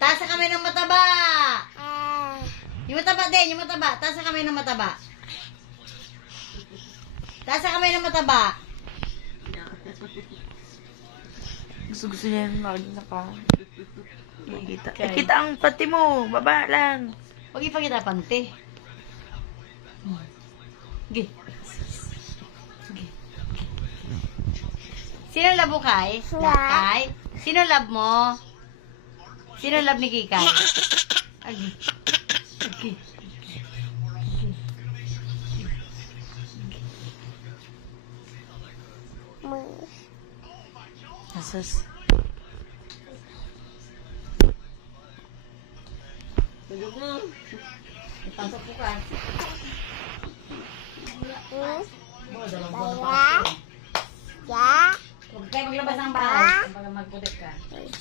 Taas sa kamay ng mataba. Yung mataba din, yung mataba. Taas sa kamay ng mataba. Taas sa kamay ng mataba. Gusto niya yung makikita pa. Makikita. Kita ang pati mo. Baba lang. Huwag ipakita pante. Sige. Sige. Sino love mo, Kai? Kai? Sino love mo? Sino love ni Kikay? Agi. Agi. Asus. Tulog mo. Ipasok po ka. Dalawang buwan na pa. Huwag kayo maglabas ng bahay. Kapag magpulit ka. Eh?